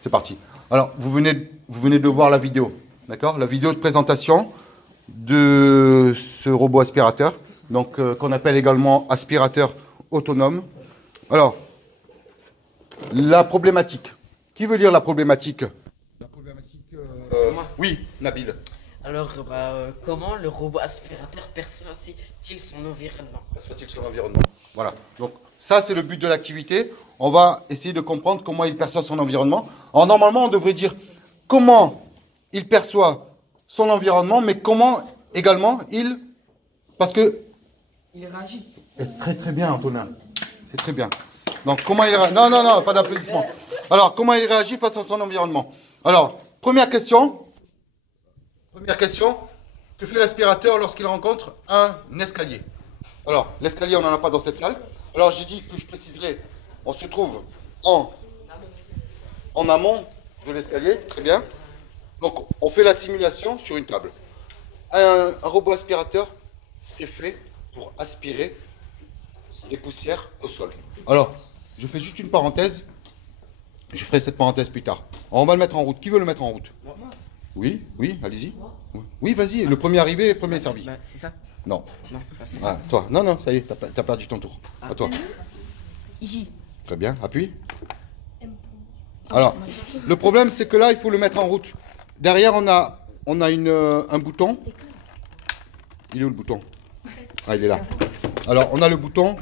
C'est parti. Alors, vous venez de voir la vidéo, d'accord? La vidéo de présentation de ce robot aspirateur, donc qu'on appelle également aspirateur autonome. Alors, la problématique. Qui veut lire la problématique? La problématique. Oui, Nabil. Alors, comment le robot aspirateur perçoit-il son environnement? Perçoit-il son environnement? Voilà. Donc, ça, c'est le but de l'activité. On va essayer de comprendre comment il perçoit son environnement. Alors, normalement, on devrait dire comment il perçoit son environnement, mais comment également il... Parce que... Il réagit. Très, très bien, Antonin. C'est très bien. Donc, comment il réagit... Non, non, non, pas d'applaudissements. Alors, comment il réagit face à son environnement? Alors, première question. Que fait l'aspirateur lorsqu'il rencontre un escalier? Alors, l'escalier, on n'en a pas dans cette salle. Alors, j'ai dit que je préciserai, on se trouve en amont de l'escalier, très bien. Donc, on fait la simulation sur une table. Un robot aspirateur, c'est fait pour aspirer des poussières au sol. Alors, je fais juste une parenthèse. Je ferai cette parenthèse plus tard. On va le mettre en route. Qui veut le mettre en route? Oui, oui, allez-y. Oui, vas-y. Le premier arrivé, premier servi. C'est ça? Non. Non, c'est ça. Toi. Non, non, ça y est, t'as perdu ton tour. À toi. Ici. Très bien. Appuie. Alors, le problème, c'est que là, il faut le mettre en route. Derrière, on a un bouton. Il est où le bouton? Ah, il est là. Alors, on a le bouton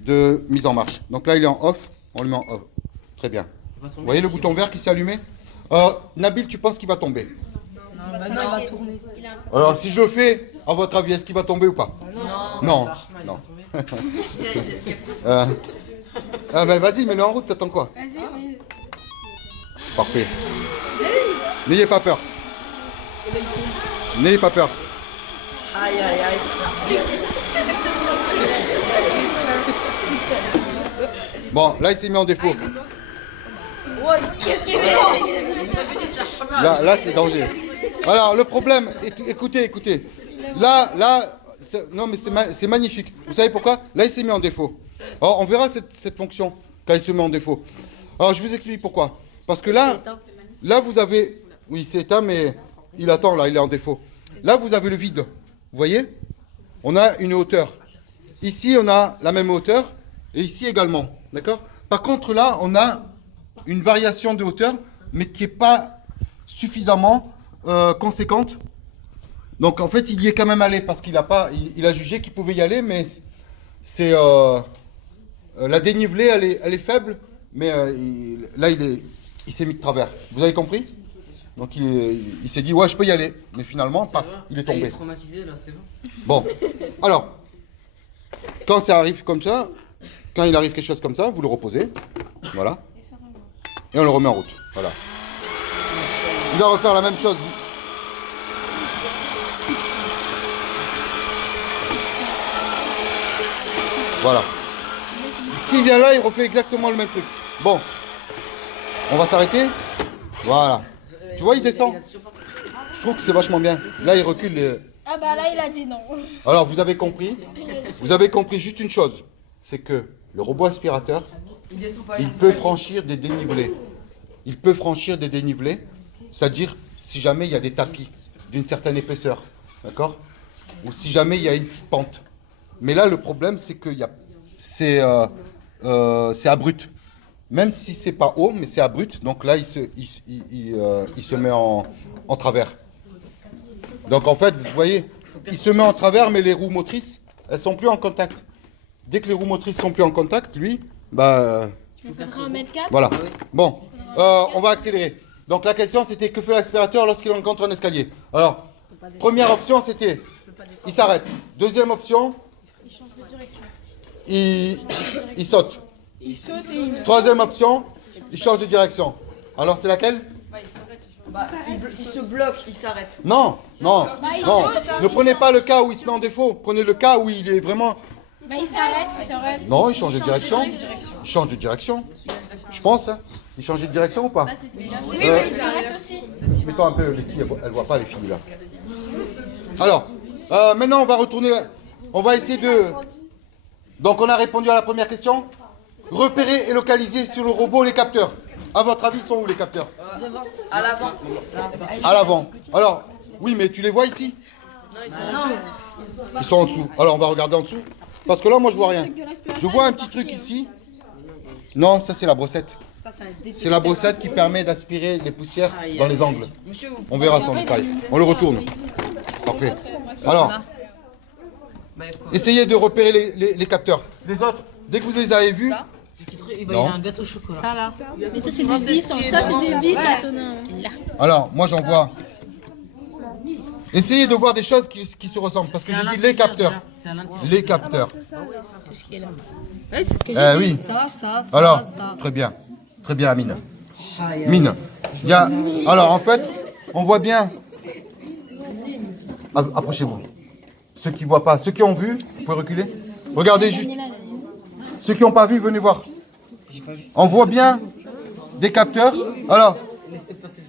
de mise en marche. Donc là, il est en off. On le met en off. Très bien. Vous voyez le bouton vert qui s'est allumé? Nabil, tu penses qu'il va tomber? Maintenant, il va tourner. Alors, si je le fais, à votre avis, est-ce qu'il va tomber ou pas? Non. Non. Ah ben vas-y, mets-le en route, t'attends quoi? Vas-y, oui. Parfait. N'ayez pas peur. N'ayez pas peur. Aïe, aïe, aïe. Bon, là, il s'est mis en défaut. Qu'est-ce qu'il fait? Là, c'est danger. Alors, le problème, écoutez. Là, non, mais c'est magnifique. Vous savez pourquoi? Là, il s'est mis en défaut. Alors, on verra cette fonction quand il se met en défaut. Alors, je vous explique pourquoi. Parce que là, vous avez... Oui, c'est éteint, mais il attend, là, il est en défaut. Là, vous avez le vide. Vous voyez? On a une hauteur. Ici, on a la même hauteur. Et ici également. D'accord? Par contre, là, on a une variation de hauteur, mais qui n'est pas suffisamment conséquente. Donc, en fait, il y est quand même allé parce qu'il a jugé qu'il pouvait y aller, mais c'est la dénivelée, elle est faible, mais là, il s'est mis de travers. Vous avez compris? Donc, il s'est dit, ouais, je peux y aller. Mais finalement, paf, il est tombé. Il est traumatisé, là, c'est bon. Bon, alors, quand ça arrive comme ça, quand il arrive quelque chose comme ça, vous le reposez, voilà, et on le remet en route, voilà. Il va refaire la même chose. Voilà. S'il vient là, il refait exactement le même truc. Bon, on va s'arrêter. Voilà. Tu vois, il descend. Je trouve que c'est vachement bien. Là, il recule. Ah bah là, il a dit non. Alors, vous avez compris juste une chose. C'est que le robot aspirateur, il peut franchir des dénivelés. C'est-à-dire si jamais il y a des tapis d'une certaine épaisseur. D'accord? Ou si jamais il y a une petite pente. Mais là, le problème, c'est que c'est abrupt. Même si c'est pas haut, mais c'est abrupt. Donc là, il se met en travers. Donc en fait, vous voyez, il se met en travers, mais les roues motrices, elles sont plus en contact. Dès que les roues motrices sont plus en contact, lui, bah... Il faudra 1m4. Voilà. Bon, on va accélérer. Donc la question, c'était que fait l'aspirateur lorsqu'il rencontre un escalier? Alors, première option, c'était, il s'arrête. Deuxième option, Il change de direction. il saute. Il saute et il... Troisième option, il change de direction. Alors c'est laquelle? Il se bloque, il s'arrête. Non. il Ne prenez pas le cas où il se met en défaut. Prenez le cas où il est vraiment... Bah il s'arrête. Non, il change de direction. Il change de direction. Je pense. Hein. Il change de direction ou pas? Oui, mais il s'arrête aussi. Mets-toi un peu, Letty, elle voit pas les filles là. Alors, maintenant on va retourner là. On va essayer de... Donc on a répondu à la première question? repérer et localiser sur le robot les capteurs. À votre avis, ils sont où les capteurs? À l'avant. À l'avant. Alors, oui, mais tu les vois ici? Ils sont en dessous. Alors, on va regarder en dessous. Parce que là, moi, je vois rien. Je vois un petit truc ici. Non, ça, c'est la brossette. C'est la brossette qui permet d'aspirer les poussières dans les angles. On verra ça en détail. On le retourne. Parfait. Alors, essayez de repérer les capteurs. Les autres, dès que vous les avez vus, Il a un gâteau au chocolat. Ça là. Mais ça, c'est des vis. Ça, c'est des vis, Antonin. alors, moi, j'en vois. Essayez de voir des choses qui se ressemblent. Parce que j'ai dit les capteurs. C'est à l'intérieur. Les capteurs. Ouais, c'est ce que Eh oui. Ça. Alors, très bien. Très bien, Amine. Mine. Il y a... Alors, en fait, on voit bien... Approchez-vous. Ceux qui ne voient pas, ceux qui ont vu, vous pouvez reculer. Regardez juste. Ceux qui n'ont pas vu, venez voir. On voit bien des capteurs. Alors,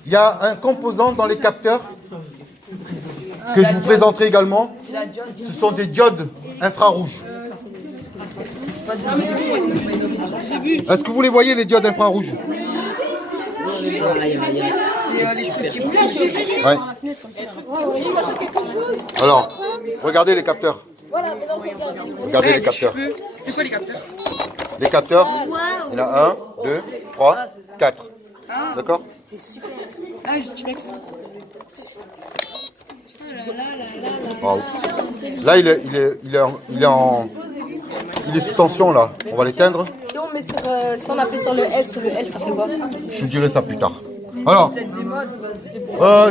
il y a un composant dans les capteurs que je vous présenterai également. Ce sont des diodes infrarouges. Est-ce que vous les voyez, les diodes infrarouges? Ouais. Alors, regardez les capteurs. Regardez les capteurs. C'est quoi les capteurs? Les capteurs, il y en a 1, 2, 3, 4. D'accord? Ah, tu mets Wow. Là, il est sous tension, là. On va l'éteindre. Si on met sur, si on appuie sur le S, sur le L, ça fait quoi? Je vous dirai ça plus tard. Alors,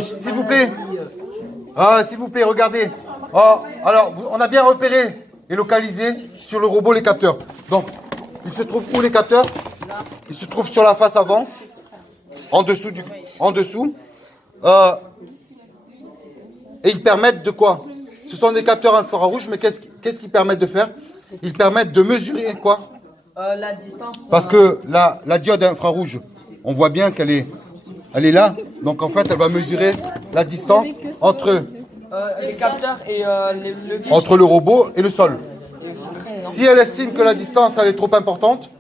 s'il vous plaît. S'il vous plaît, regardez. Alors, on a bien repéré et localisé sur le robot les capteurs. Donc, il se trouve où les capteurs? Il se trouve sur la face avant, en dessous. Et ils permettent de quoi? Ce sont des capteurs infrarouges, mais qu'est-ce qu'ils permettent de faire? Ils permettent de mesurer quoi? La distance. Parce que la diode infrarouge, on voit bien qu'elle est là. Donc en fait, elle va mesurer la distance entre Les capteurs et le vis. le robot et le sol. Si elle estime que la distance elle est trop importante,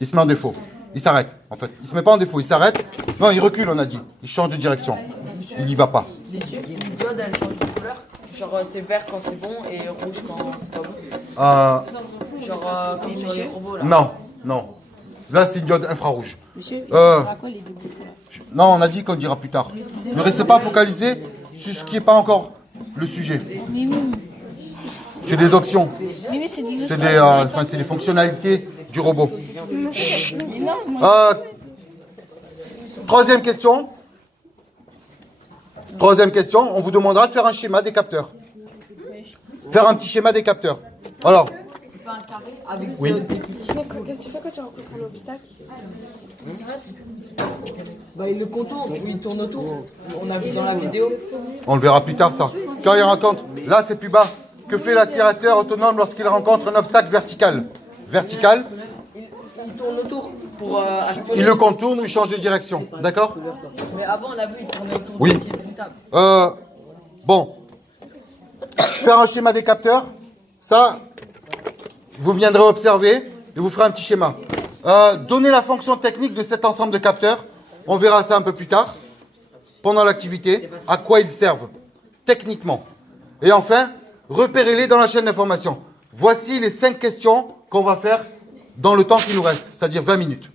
il se met en défaut. Il s'arrête, en fait. Il se met pas en défaut, il s'arrête. Non, il recule, on a dit. Il change de direction. Il n'y va pas. Une diode, elle change de couleur. Genre, c'est vert quand c'est bon et rouge quand c'est pas bon. Genre, comme sur les robots là. Non. Là, c'est une diode infrarouge. Monsieur, ça sera quoi les deux bouts là? Non, on a dit qu'on le dira plus tard. Ne restez pas focalisé sur ce qui n'est pas encore le sujet. Mais oui. C'est des options. Mais c'est des C'est des fonctionnalités du robot. Mais non, Troisième question. On vous demandera de faire un schéma des capteurs. Faire un petit schéma des capteurs. Alors, oui. Qu'est-ce que tu fais quand tu rencontres un obstacle? Bah, il le contourne, ou il tourne autour. On a vu dans la vidéo. On le verra plus tard, ça. Quand il rencontre, là c'est plus bas. Que fait l'aspirateur autonome lorsqu'il rencontre un obstacle vertical? Vertical, Il tourne autour pour aspirer. il le contourne ou il change de direction. D'accord? Mais avant, on a vu, il tournait autour. Oui. Donc, il est inévitable. Bon. Faire un schéma des capteurs, ça, vous viendrez observer et vous ferez un petit schéma. Donner la fonction technique de cet ensemble de capteurs, on verra ça un peu plus tard, pendant l'activité, à quoi ils servent, techniquement. Et enfin, repérez-les dans la chaîne d'information. Voici les 5 questions qu'on va faire dans le temps qui nous reste, c'est-à-dire 20 minutes.